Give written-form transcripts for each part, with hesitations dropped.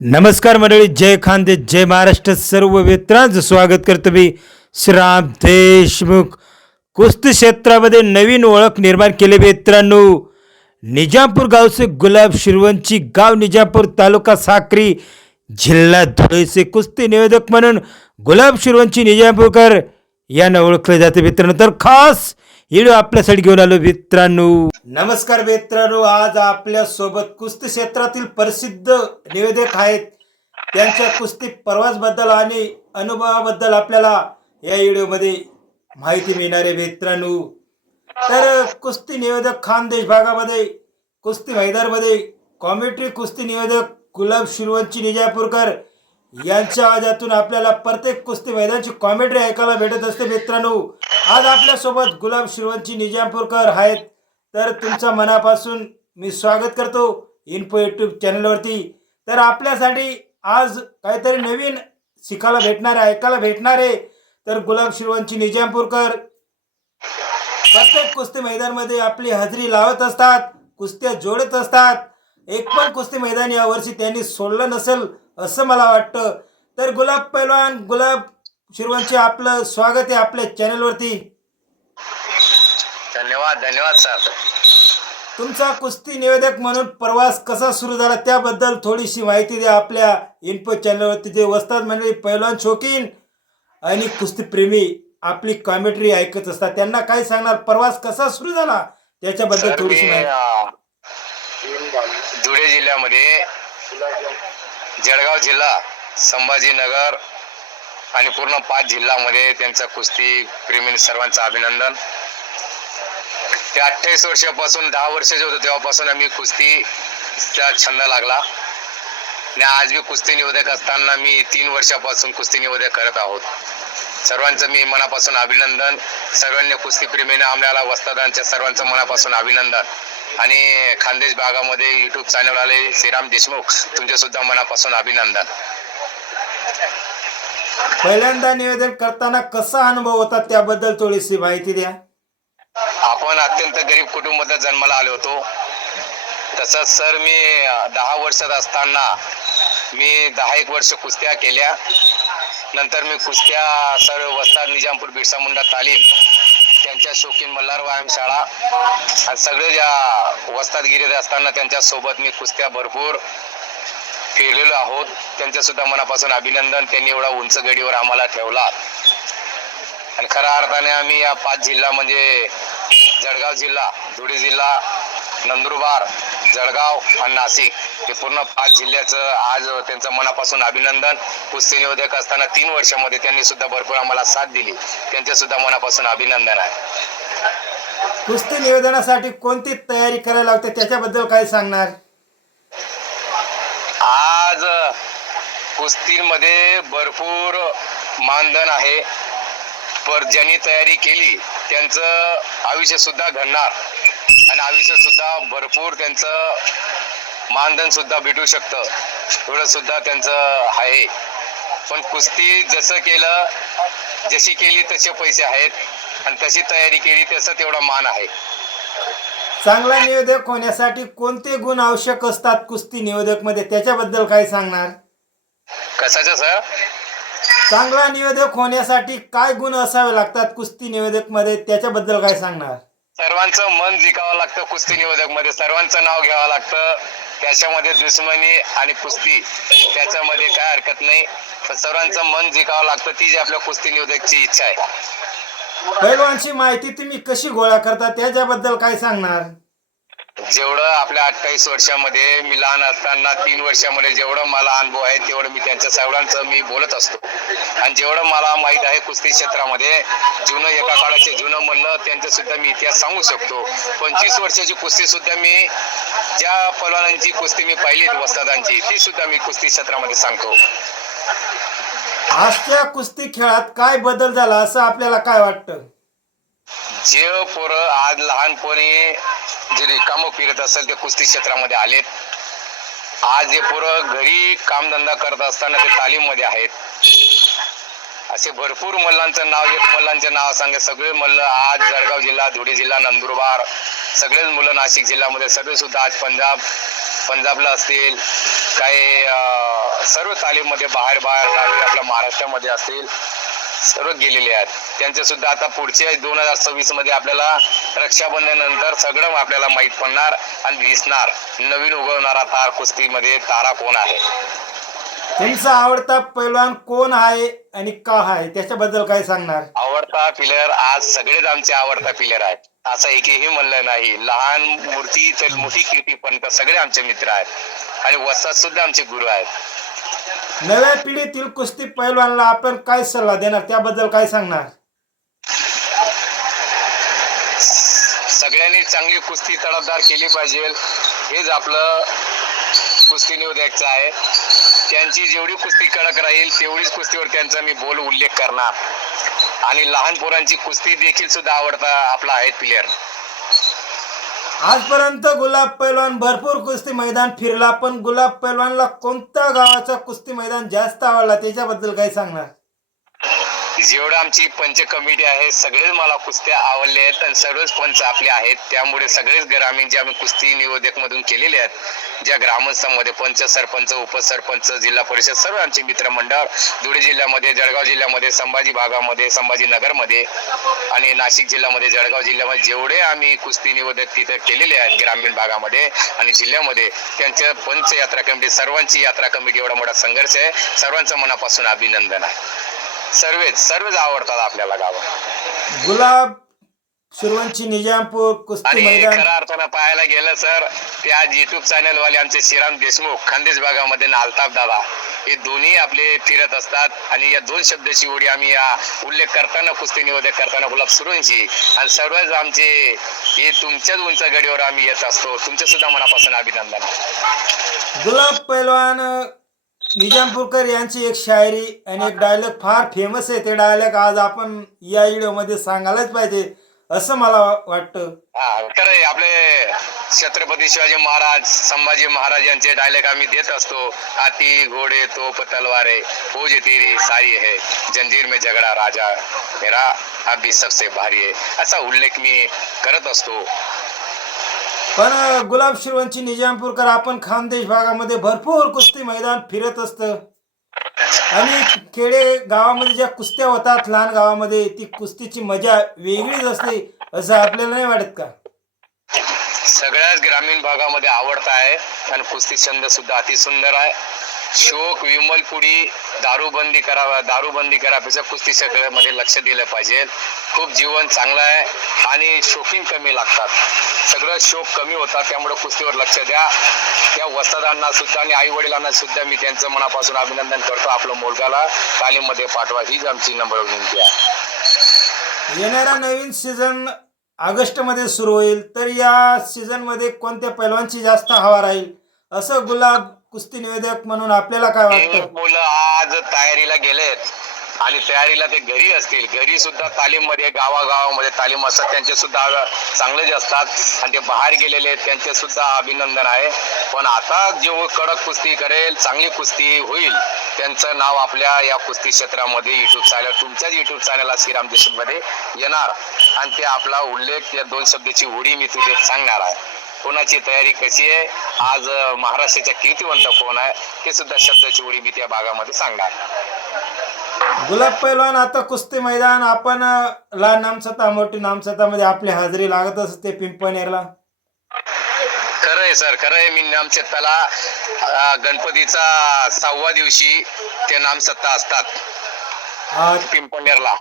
नमस्कार मंडळी, जय खानदेश, जय महाराष्ट्र. सर्व मित्रांचं स्वागत करतो मी श्रीराम देशमुख. कुस्ती क्षेत्रामध्ये नवीन ओळख निर्माण केले मित्रांनो. निजामपूर गावचे गुलाब शिरवंची, गाव निजामपूर, तालुका साक्री, जिल्हा धुळेचे कुस्ती निवेदक म्हणून गुलाब शिरवंची निजामपूरकर यांना ओळखले जाते मित्रांनो. तर खास व्हिडिओ आपल्यासाठी घेऊन आलो मित्रांनो. नमस्कार मित्रांनो, आज आपल्या सोबत कुस्ती क्षेत्रातील प्रसिद्ध निवेदक आहेत. त्यांच्या कुस्ती प्रवासबद्दल आणि अनुभवाबद्दल आपल्याला या व्हिडिओमध्ये माहिती मिळणार आहे मित्रांनो. तर कुस्ती निवेदक खानदेश भागामध्ये कुस्ती मैदानामध्ये कॉमेंट्री कुस्ती निवेदक गुलाब शिरवंची निजापूरकर यांच्या आवाजातून आपल्याला प्रत्येक कुस्ती मैदानाची कॉमेंट्री ऐकायला भेटत असते मित्रांनो. आज आपल्यासोबत गुलाब शिरवंची निजामपूरकर आहेत. तर तुमचं मनापासून मी स्वागत करतो इन्फो यूट्यूब चॅनलवरती. तर आपल्यासाठी आज काहीतरी नवीन शिकायला भेटणार आहे, ऐकायला भेटणार आहे. तर गुलाब शिरवंची निजामपूरकर प्रत्येक कुस्ती मैदानामध्ये आपली हजेरी लावत असतात, कुस्त्या जोडत असतात. एक पण कुस्ती मैदान यावर्षी त्यांनी सोडलं नसेल असं मला वाटतं. तर गुलाब पैलवान, गुलाब शिरवंची, आपलं स्वागत आहे आपल्या चॅनलवरती. धन्यवाद धन्यवाद सर. तुमचा कुस्ती निवेदक म्हणून प्रवास कसा सुरू झाला त्याबद्दल थोडीशी माहिती द्या आपल्या इन्फो चॅनलवरती. जे वस्ताद मंडळी, पैलवान शौकीन आणि कुस्ती प्रेमी आपली कॉमेंट्री ऐकत असतात, त्यांना काय सांगणार, प्रवास कसा सुरू झाला त्याच्याबद्दल थोडीशी माहिती. धुळे जिल्ह्यामध्ये जळगाव जिल्हा, संभाजीनगर आणि पूर्ण 5 जिल्ह्यामध्ये त्यांचा कुस्ती प्रेमी सर्वांचं अभिनंदन. ते 28 वर्षापासून 10 वर्ष जे होतं तेव्हापासून आम्ही कुस्तीचा छंद लागला आणि आज मी कुस्ती निवेदक असताना मी 3 वर्षापासून कुस्ती निवेदक करत आहोत. सर्वांचं मी मनापासून अभिनंदन. सर्वांनी कुस्ती प्रेमीने आम्हाला वस्तादांच्या सर्वांचं मनापासून अभिनंदन. आणि खानदेश भागामध्ये युट्यूब चॅनल आले श्रीराम देशमुख, तुमचे सुद्धा मनापासून अभिनंदन. पहिल्यांदा निवेदन करताना कसा अनुभव होता त्याबद्दल थोडीशी माहिती द्या. आपण अत्यंत गरीब कुटुंबात जन्माला आलो होतो. तसंच सर मी 10 वर्षात असताना मी 10-1 वर्ष कुस्त्या केल्या. नंतर मी कुस्त्या सर वस्ताद निजामपूर बिरसा मुंडा तालीम, त्यांच्या शौकीन मल्हार व्यायामशाळा सगळे ज्या वस्तादगिरीत असताना त्यांच्या सोबत मी कुस्त्या भरपूर केलेलो आहोत. त्यांच्या सुद्धा मनापासून अभिनंदन. त्यांनी एवढा उंच गडीवर आम्हाला ठेवला. आणि खऱ्या अर्थाने आम्ही या 5 जिल्हा म्हणजे जळगाव जिल्हा, धुळे जिल्हा, नंदुरबार, जळगाव आणि नाशिक, हे पूर्ण 5 जिल्ह्याचं आज त्यांचं मनापासून अभिनंदन. कुस्ती निवेदक असताना 3 वर्षामध्ये त्यांनी सुद्धा भरपूर आम्हाला साथ दिली. त्यांच्या सुद्धा मनापासून अभिनंदन आहे. कुस्ती निवेदनासाठी कोणती तयारी करायला लागते त्याच्याबद्दल काय सांगणार. आज कुस्तीमध्ये भरपूर मानधन आहे, पण ज्यांनी तयारी केली त्यांचं आयुष्य सुद्धा घडणार आणि आयुष्य सुद्धा भरपूर त्यांचं मानधन सुद्धा भेटू शकतं, एवढं सुद्धा त्यांचं आहे. पण कुस्ती जसं केलं, जशी केली तसे पैसे आहेत आणि तशी तयारी केली तसं तेवढा मान आहे. चांगला निवेदक होण्यासाठी कोणते गुण आवश्यक असतात कुस्ती निवेदक मध्ये त्याच्याबद्दल काय सांगणार. कशाचं सर? चांगला निवेदक होण्यासाठी काय गुण असावे लागतात कुस्ती निवेदक मध्ये त्याच्याबद्दल काय सांगणार. सर्वांचं मन जिंकावं लागतं कुस्ती निवेदक मध्ये, सर्वांचं नाव घ्यावं लागतं. त्याच्यामध्ये दुश्मनी आणि कुस्ती त्याच्यामध्ये काय हरकत नाही, पण सर्वांचं मन जिंकावं लागतं. ती जी आपल्या कुस्ती निवेदकची इच्छा आहे. पैलवानची माहिती तुम्ही कशी गोळा करता त्याच्याबद्दल काय सांगणार. जेवढं आपल्या 28 वर्षामध्ये मी लहान असताना 3 वर्षामध्ये जेवढं मला अनुभव आहे तेवढं मी त्यांच्या सर्वांचं मी बोलत असतो. आणि जेवढं मला माहित आहे कुस्ती क्षेत्रामध्ये जुनं, एका काळाचे जुनं म्हणलं त्यांचं सुद्धा मी इतिहास सांगू शकतो. 25 वर्षाची कुस्ती सुद्धा मी, ज्या पैलवानांची कुस्ती मी पाहिली वस्तादांची, ती सुद्धा मी कुस्ती क्षेत्रामध्ये सांगतो. आजच्या कुस्ती खेळात काय बदल झाला असं आपल्याला काय वाटतं. जे पोरं आज लहानपणी जे रिकामं फिरत असेल ते कुस्ती क्षेत्रामध्ये आलेत. आज जे पोरं घरी कामधंदा करत असताना ते तालीममध्ये आहेत. असे भरपूर मल्लांचं नाव, एक मल्लांचं नाव सांगा, सगळे मल्ल आज जळगाव जिल्हा, धुळे जिल्हा, नंदुरबार, सगळेच मुलं नाशिक जिल्ह्यामध्ये, सगळे सुद्धा आज पंजाबला असतील, काही सर्व तालीममध्ये बाहेर गावी आपल्या महाराष्ट्रामध्ये असतील सर्व गेलेले आहेत. त्यांचे सुद्धा आता पुढच्या 2026 मध्ये आपल्याला रक्षाबंधन नंतर सगळं आपल्याला माहित पडणार आणि दिसणार नवीन उगवणारा कुस्तीमध्ये तारा कोण आहे. तुमचा आवडता पैलवान कोण आहे आणि का आहे त्याच्याबद्दल काय सांगणार? आवडता प्लेयर आज सगळेच आमचे आवडता प्लेयर आहेत, असं एकही म्हणलं नाही. लहान मूर्ती तर मोठी कीर्ती पर्यंत सगळे आमचे मित्र आहेत आणि वस्ताद सुद्धा आमचे गुरु आहेत. नव्या पिढीतील कुस्ती पैलवानला आपण काय सल्ला देणार त्याबद्दल काय सांगणार? सगळ्यांनी चांगली कुस्ती तडफदार केली पाहिजे, हेच आपलं कुस्ती नियोजकाचं आहे. त्यांची जेवढी कुस्ती कडक राहील तेवढीच कुस्तीवर त्यांचा मी उल्लेख करणार. आणि लहान पोरांची कुस्ती देखील सुद्धा आवडता आपला आहे प्लेयर. आजपर्यंत गुलाब पैलवान भरपूर कुस्ती मैदान फिरला, पण गुलाब पैलवानला कोणत्या गावाचा कुस्ती मैदान जास्त आवडला त्याच्याबद्दल काय सांगणार? जेवढं आमची पंच कमिटी आहे सगळेच मला कुस्त्या आवडल्या आहेत आणि सर्वच पंच आपले आहेत. त्यामुळे सगळेच ग्रामीण जे आम्ही कुस्ती नियोजक मधून केलेले आहेत, ज्या ग्रामस्थांमध्ये पंच, सरपंच, उपसरपंच, जिल्हा परिषद सर्व आमचे मित्रमंडळ धुळे जिल्ह्यामध्ये, जळगाव जिल्ह्यामध्ये, संभाजी भागामध्ये, संभाजीनगरमध्ये आणि नाशिक जिल्ह्यामध्ये, जळगाव जिल्ह्यामध्ये जेवढे आम्ही कुस्ती नियोजक तिथे केलेले आहेत ग्रामीण भागामध्ये आणि जिल्ह्यामध्ये, त्यांच्या पंच यात्रा कमिटी सर्वांची यात्रा कमिटी एवढा मोठा संघर्ष आहे. सर्वांचं मनापासून अभिनंदन आहे. सर्वच आवडतात आपल्याला गावात. गुलाब शिरवंची निजामपूर कुस्ती आणि मैदान खऱ्या अर्थानं पाहायला गेलं सर, ते आज युट्यूब चॅनल वाले आमचे श्रीराम देशमुख, खानदेश भागामध्ये अल्ताफ दादा, हे दोन्ही आपले फिरत असतात आणि या दोन शब्दाची ओढी आम्ही या उल्लेख करताना कुस्ती निवेदक करताना गुलाब सुरूंची आणि सर्वच आमचे हे तुमच्याच उंच गडीवर आम्ही येत असतो. तुमच्या सुद्धा मनापासून अभिनंदन. गुलाब पैलवान निजामपूरकर यांची एक शायरी आणि एक डायलॉग फार फेमस आहे. ते डायलॉग आज आपण या व्हिडिओ मध्ये सांगायलाच पाहिजे असं मला वाटतं. हा खरं आहे. आपले छत्रपती शिवाजी महाराज, संभाजी महाराज यांचे डायलॉग आम्ही देत असतो. हाथी घोडे तोप तलवारे फौज तेरी सारी है, जंजीर में झगड़ा राजा मेरा अभी सबसे भारी है, असा उल्लेख मी करत असतो. पण गुलाब शिरवंची निजामपूरकर आपण खानदेश भागामध्ये भरपूर कुस्ती मैदान फिरत असतं आणि खेडे गावामध्ये ज्या कुस्त्या होतात लहान गावामध्ये ती कुस्तीची मजा वेगळीच असते असं आपल्याला नाही वाटत का? सगळ्याच ग्रामीण भागामध्ये आवडत आहे आणि कुस्ती छंद सुद्धा अति सुंदर आहे. शोक विमलपुडी दारूबंदी करापेक्षा कुस्ती सगळ्यामध्ये लक्ष दिलं पाहिजे. खूप जीवन चांगलं आहे आणि शौकीन कमी लागतात, सगळं शोक कमी होतात. त्यामुळे कुस्तीवर लक्ष द्या. त्या वस्तादांना सुद्धा आणि आई वडिलांना सुद्धा मी त्यांचं मनापासून अभिनंदन करतो. आपलं मुलगाला तालीममध्ये पाठवा हीच आमची नम्र विनंती आहे. येणारा नवीन सीझन ऑगस्ट मध्ये सुरू होईल, तर या सीझन मध्ये कोणत्या पैलवानची जास्त हवा राहील असं गुलाब कुस्ती निवेदक म्हणून आपल्याला काय वाटतं? मुलं आज तयारीला गेलेत आणि तयारीला ते घरी असतील, घरी सुद्धा तालीम मध्ये गावागावामध्ये तालीम असतात, त्यांचे सुद्धा चांगले जे असतात आणि ते बाहेर गेलेले आहेत त्यांचे सुद्धा अभिनंदन आहे. पण आता जो कडक कुस्ती करेल, चांगली कुस्ती होईल, त्यांचं नाव आपल्या या कुस्ती क्षेत्रामध्ये युट्यूब चॅनल, तुमच्याच युट्यूब चॅनलला श्रीराम देशमुख मध्ये येणार आणि ते आपला उल्लेख या दोन शब्दाची उडी मी तुझे सांगणार आहे. कोणाची तयारी कशी आहे, आज महाराष्ट्राच्या कीर्तिवंत कोण आहे ते सुद्धा शब्दाची उडी मी त्या भागामध्ये सांगणार. गुलाब पैलवान आता कुस्ती मैदान आपण लहान नामसत्ता मोठी नामसत्ता मध्ये आपली हजेरी लागत असते पिंपणेरला. खरं आहे सर, खरं आहे. मी नामसत्ताला गणपतीचा 6व्या दिवशी ते नामसत्ता असतात पिंपणेरला.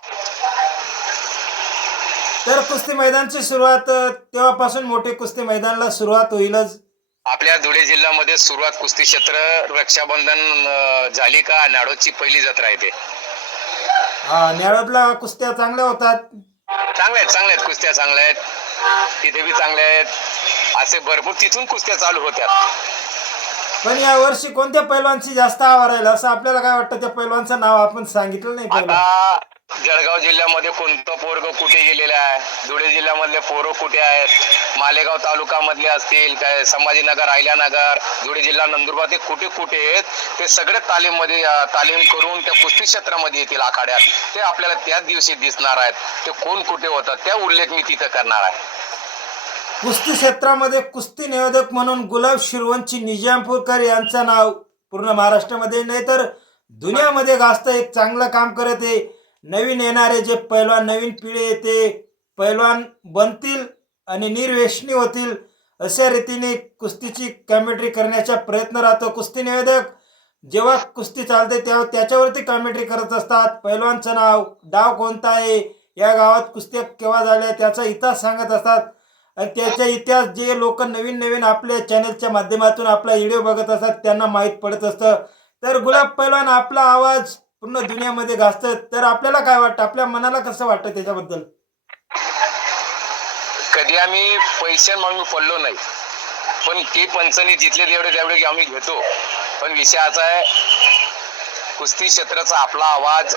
तर कुस्ती मैदानची सुरुवात तेव्हापासून मोठे कुस्ती मैदानला सुरुवात होईलच. आपल्या धुळे जिल्ह्यामध्ये सुरुवात कुस्ती क्षेत्र रक्षाबंधन झाली का नाडोदची पहिली जत्रा आहे ते. न्याळ्यातला कुस्त्या चांगल्या होतात. चांगल्या आहेत कुस्त्या, चांगल्या आहेत तिथे बी चांगल्या आहेत. असे भरपूर तिथून कुस्त्या चालू होत्या. पण या वर्षी कोणत्या पैलवानची जास्त हवा राहील असं आपल्याला काय वाटतं? त्या पैलवानचं नाव आपण सांगितलं नाही. आता जळगाव जिल्ह्यामध्ये कोणतं पोरग कुठे गेलेलं आहे, धुळे जिल्ह्यामधले पोरं कुठे आहेत, मालेगाव तालुका मधले असतील, काय संभाजीनगर, अहिल्यानगर, धुळे जिल्हा, नंदुरबार, ते कुठे कुठे आहेत ते सगळे तालीम करून त्या कुस्ती क्षेत्रामध्ये येतील आखाड्यात. ते आपल्याला त्याच दिवशी दिसणार आहेत. ते कोण कुठे होतात त्या उल्लेख मी तिथं करणार आहे. कुस्ती क्षेत्रामध्ये कुस्ती निवेदक म्हणून गुलाब शिरवंची निजामपूरकर यांचं नाव पूर्ण महाराष्ट्रामध्ये नाही तर दुनियामध्ये गाजतं, एक चांगलं काम करत आहे. नवीन येणारे जे पैलवान, नवीन पिढी येते पैलवान बनतील आणि निर्व्यसनी होतील अशा रीतीने कुस्तीची कॉमेंट्री करण्याचा प्रयत्न राहतो. कुस्ती निवेदक जेव्हा कुस्ती चालते तेव्हा त्याच्यावरती कॉमेंट्री करत असतात. पैलवानचं नाव, डाव कोणता आहे, या गावात कुस्त्या केव्हा झाल्या त्याचा इतिहास सांगत असतात. आणि त्याचा इतिहास जे लोक नवीन नवीन आपल्या चॅनलच्या माध्यमातून आपला व्हिडिओ बघत असतात त्यांना माहीत पडत असतं. तर गुलाब पैलवान आपला आवाज पूर्ण दुनियामध्ये गाजतं. तर आपल्याला काय वाटतं, आपल्या मनाला कसं वाटतं त्याच्याबद्दल? कधी आम्ही पैसे मागून पडलो नाही, पण ते पंचांनी जितले तेवढे आम्ही घेतो. पण विषय असा आहे, कुस्ती क्षेत्राचा आपला आवाज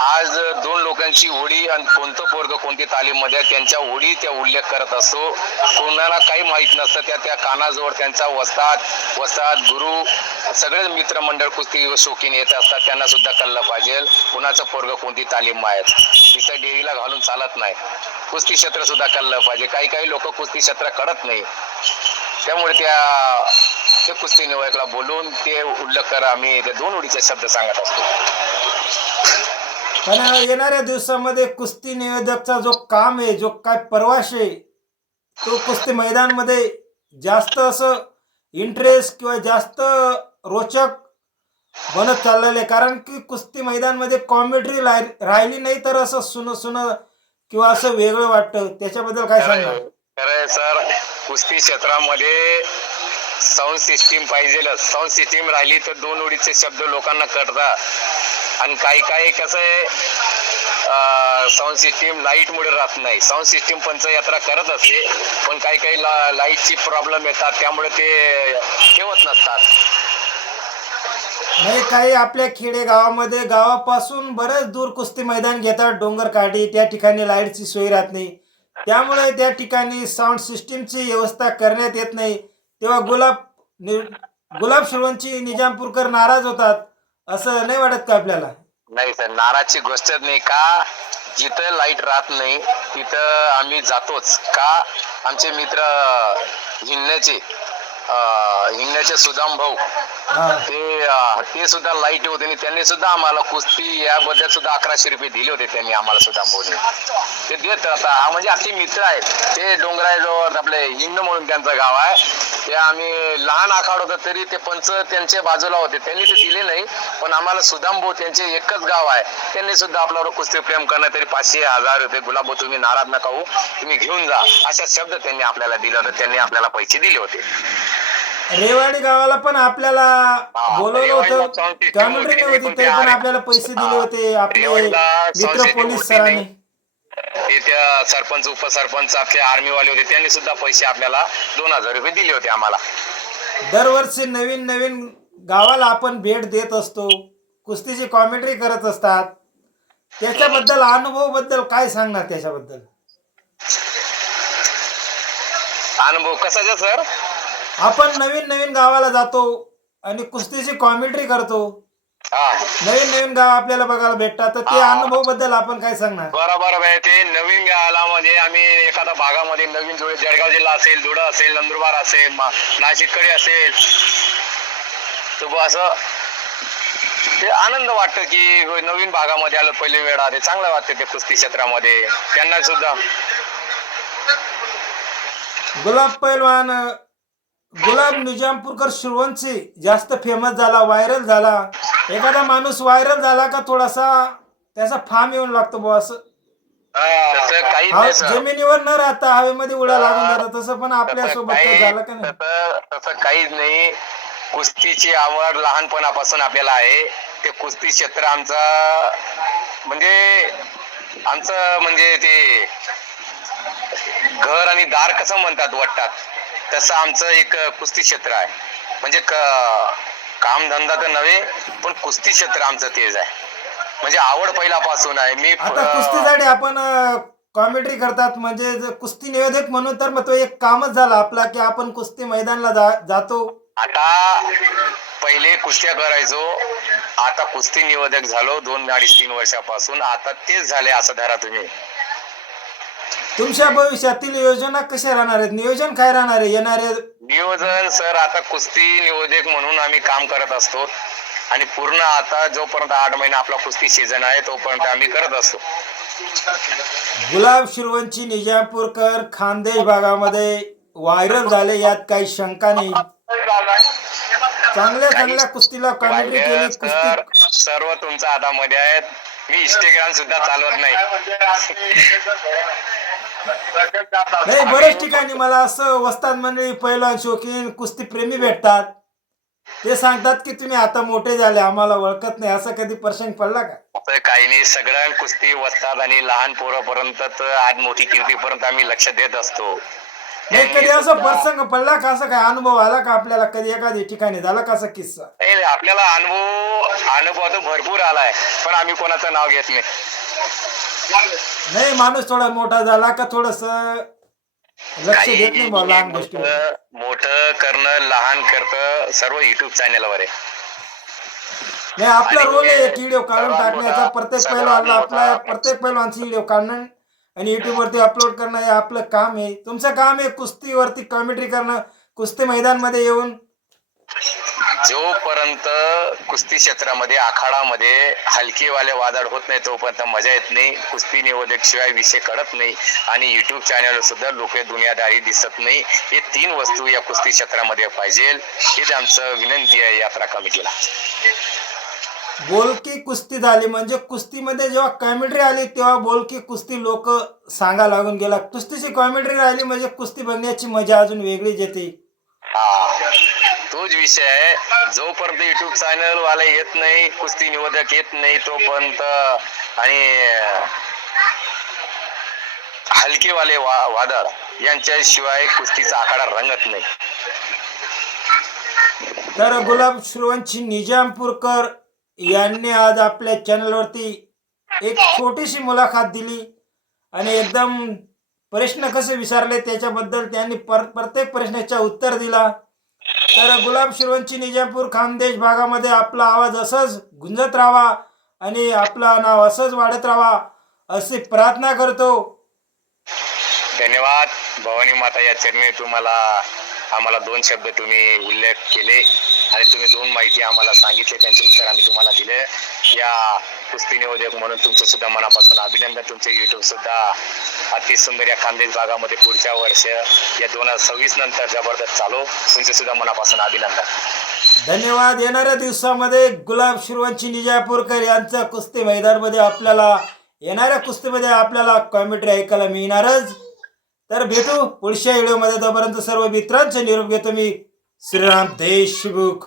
आज दोन लोकांची होडी आणि कोणतं पोरग कोणती तालीम मध्ये त्यांच्या होडी त्या उल्लेख करत असतो. कोणाला काही माहित नसतं, त्या कानाजवळ त्यांचा वस्ताद गुरु सगळे मित्रमंडळ कुस्ती शौकीन येत असतात. त्यांना सुद्धा कळलं पाहिजे कुणाचं पोरग कोणती तालीम आहे. तिथं डेअरीला घालून चालत नाही. कुस्ती क्षेत्र सुद्धा कळलं पाहिजे. काही लोक कुस्ती क्षेत्र कळत नाही, त्यामुळे ते कुस्ती निवडकला बोलून ते उल्लेख कर आम्ही ते दोन ओळीचे शब्द सांगत असतो. पण येणाऱ्या दिवसामध्ये कुस्ती निवेदकचा जो काम आहे, जो काय प्रवास आहे, तो कुस्ती मैदानमध्ये जास्त असं इंटरेस्ट किंवा जास्त रोचक बनत चाललेलं आहे. कारण की कुस्ती मैदानमध्ये कॉमेंट्री राहिली नाही तर असं सुन किंवा असं वेगळं वाटतं. त्याच्याबद्दल काय सांगणार? खरंय सर, कुस्ती क्षेत्रामध्ये साऊंड सिस्टीम पाहिजे. साऊंड सिस्टीम राहिली तर दोन ओळीचे शब्द लोकांना कळतात. आणि काही कसं आहे, साऊंड सिस्टीम लाईट मुळे राहत नाही. साऊंड सिस्टीम पंचयात्रा करत असते, पण काही लाईटची प्रॉब्लेम येतात, त्यामुळे ते ठेवत नसतात. नाही, काही आपल्या खेडे गावामध्ये गावापासून बरेच दूर कुस्ती मैदान घेतात, डोंगर काठी, त्या ठिकाणी लाईटची सोय राहत नाही. त्यामुळे त्या ठिकाणी साऊंड सिस्टीमची व्यवस्था करण्यात येत नाही. तेव्हा गुलाब शिरवंची निजामपूरकर नाराज होतात. असं नाही वाटत का आपल्याला? नाही सर, नाराजची गोष्ट नाही. का जिथं लाईट राहत नाही तिथं आम्ही जातोच. का आमचे मित्र हिंगण्याचे सुदाम भाऊ ते सुद्धा लाईट होते आणि त्यांनी सुद्धा आम्हाला कुस्ती याबद्दल सुद्धा 1100 रुपये दिले होते त्यांनी आम्हाला. सुद्धा भाऊने ते देत आता म्हणजे आपले मित्र आहेत. ते डोंगराजवळ आपले हिंग म्हणून त्यांचं गाव आहे. ते आम्ही लहान आखाड होतं तरी ते पंच त्यांच्या बाजूला होते, त्यांनी ते दिले नाही. पण आम्हाला सुदाम भाऊ त्यांचे एकच गाव आहे, त्यांनी सुद्धा आपल्यावर कुस्ती प्रेम करणं तरी 500-1000 रुपये गुलाब भाऊ तुम्ही नाराज नका होऊ, तुम्ही घेऊन जा अशा शब्द त्यांनी आपल्याला दिले होते. त्यांनी आपल्याला पैसे दिले होते. रेवाडी गावाला पण आपल्याला बोलवलं होतं, कॉमेंट्री होती तरी पण आपल्याला पैसे दिले होते आपले मित्र पोलीस सरांनी. ते त्या सरपंच उपसरपंच आपले आर्मीवाले होते, त्यांनी सुद्धा पैसे आपल्याला 2000 रुपये दिले होते आम्हाला. दरवर्षी नवीन नवीन गावाला आपण भेट देत असतो, कुस्तीची कॉमेंट्री करत असतात. त्याच्याबद्दल अनुभव बद्दल काय सांगणार? त्याच्याबद्दल अनुभव कसाचा सर? आपण नवीन नवीन गावाला जातो आणि कुस्तीची कॉमेंट्री करतो, नवीन नवीन गाव आपल्याला बघायला भेटतात. तर ते अनुभव बद्दल आपण काय सांगणार? बरोबर आहे. ते नवीन गावाला म्हणजे आम्ही एखाद्या भागामध्ये नवीन जळगाव जिल्हा असेल, धुळा असेल, नंदुरबार असेल, नाशिककडे असेल, तर असं ते आनंद वाटतं की नवीन भागामध्ये आलं, पहिली वेळा ते चांगलं वाटतं ते कुस्ती क्षेत्रामध्ये त्यांना सुद्धा. गुलाब पैलवान गुलाब निजामपूरकर शिरवंशी जास्त फेमस झाला, व्हायरल झाला. एखादा माणूस व्हायरल झाला का थोडासा त्याचा फाम येऊन लागतो बुवा. असं जमिनीवर न राहता हवेमध्ये उड्या लागून जातात. तसं पण आपल्या सोबत झालं का नाही? तसं काहीच नाही. कुस्तीची आवड लहानपणापासून आपल्याला आहे. ते कुस्ती क्षेत्र म्हणजे ते घर आणि दार कसं म्हणतात वाटतात, तसं आमचं एक कुस्ती क्षेत्र आहे. म्हणजे कामधंदा तर नव्हे, पण कुस्ती क्षेत्र आमचं तेच आहे. म्हणजे आवड पहिल्यापासून आहे. मी आता कुस्तीसाठी आपण कॉमेंट्री करतात म्हणजे कुस्ती निवेदक म्हणून, तर मग तो एक कामच झाला आपला की आपण कुस्ती मैदानाला जातो. आता पहिले कुस्त्या करायचो, आता कुस्ती निवेदक झालो 2-2.5-3 वर्षापासून. आता तेच झाले असं धरा तुम्ही. तुमच्या भविष्यातील योजना कशा राहणार आहेत, नियोजन काय राहणार आहे येणाऱ्या? नियोजन सर, आता कुस्ती नियोजक म्हणून आम्ही काम करत असतो आणि पूर्ण आता जोपर्यंत 8 महिने आपला कुस्ती सीझन आहे तोपर्यंत आम्ही करत असतो. गुलाब शिरवंची निजामपूरकर खानदेश भागामध्ये व्हायरल झाले, यात काही शंका नाही. चांगल्या चांगल्या कुस्तीला कॉमेंट्री केली. सर कुस्ती सर्व तुमच्या हातामध्ये आहेत. मी इंस्टाग्राम सुद्धा चालवत नाही. नाही, बरेच ठिकाणी मला असं वस्ताद मंडळी, पैलवान शौकीन कुस्ती प्रेमी भेटतात. ते सांगतात की तुम्ही आता मोठे झाले, आम्हाला ओळखत नाही. असं कधी प्रसंग पडला का? तर काही नाही, सगळ्या कुस्ती वस्ताद आणि लहान पोरापर्यंत आज मोठी कीर्तीपर्यंत आम्ही लक्ष देत असतो. नाही, कधी असं प्रसंग पडला का, असं काय अनुभव आला का आपल्याला, कधी एखाद्या ठिकाणी झाला का असा किस्सा? नाही, आपल्याला अनुभव तर भरपूर आलाय, पण आम्ही कोणाचं नाव घेत नाही. नाही, माणूस थोडा मोठा झाला का थोडस लक्ष देत नाही बा लहान गोष्टीवर. मोठं करणं, लहान करणं सर्व युट्यूब चॅनलवर आहे. नाही, आपला रोल आहे एक व्हिडिओ काढून टाकण्याचा. प्रत्येक पैलवानला आपला प्रत्येक पैलवानची व्हिडिओ काढणं आणि युट्यूब वरती अपलोड करणं हे आपलं काम आहे. तुमचं काम आहे कुस्तीवरती कॉमेंट्री करणं, कुस्ती मैदानमध्ये येऊन. जोपर्यंत कुस्ती क्षेत्रामध्ये आखाडामध्ये हलकेवाले वादळ होत नाही तोपर्यंत मजा येत नाही. कुस्ती निवेदक शिवाय विषय कळत नाही आणि युट्यूब चॅनल सुद्धा लोक दुनियादारी दिसत नाही. हे 3 वस्तू या कुस्ती क्षेत्रामध्ये पाहिजे, हीच आमचं विनंती आहे यात्रा कमिटीला. बोलकी कुस्ती झाली म्हणजे कुस्तीमध्ये जेव्हा कॉमेंट्री आली तेव्हा बोलकी कुस्ती लोक सांगा लागून गेला. कुस्तीची कॉमेंट्री राहिली म्हणजे कुस्ती बघण्याची मजा अजून वेगळीच येते. हा, तोच विषय आहे. जोपर्यंत युट्यूब चॅनल वाला येत नाही, कुस्ती निवेदक येत नाही तोपर्यंत आणि हलकेवाले वादळ यांच्याशिवाय कुस्तीचा आखाडा रंगत नाही. तर गुलाब शिरवंची निजामपूरकर यांनी आज आपल्या चॅनलवरती एक छोटीशी मुलाखत दिली आणि एकदम प्रश्न कसे विचारले त्याच्याबद्दल त्यांनी प्रत्येक प्रश्नाच्या उत्तर दिला. तर गुलाब शिरवंची निजामपूर खानदेश भागामध्ये आपला आवाज असंच गुंजत राहावा आणि आपला नाव असंच वाढत राहावा अशी प्रार्थना करतो. धन्यवाद. भवानी माता या चरणी तुम्हाला आम्हाला 2 शब्द तुम्ही उल्लेख केले आणि तुम्ही 2 माहिती आम्हाला सांगितले, त्यांचे उत्तर आम्ही तुम्हाला दिले. या कुस्ती नियोजक म्हणून तुमचं सुद्धा मनापासून अभिनंदन. तुमचे युट्यूब सुद्धा अति सुंदर या खानदेश भागामध्ये पुढच्या वर्ष या 2026 नंतर जबरदस्त चालू. तुमचे सुद्धा मनापासून अभिनंदन. धन्यवाद. येणाऱ्या दिवसामध्ये गुलाब शिरवंची निजामपूरकर यांच्या कुस्ती मैदानामध्ये आपल्याला येणाऱ्या कुस्तीमध्ये आपल्याला कॉमेंट्री ऐकायला मिळणारच. तर भेटू पुढच्या व्हिडिओमध्ये. तोपर्यंत सर्व मित्रांचे निरोप घेतो मी, श्रीराम देशमुख.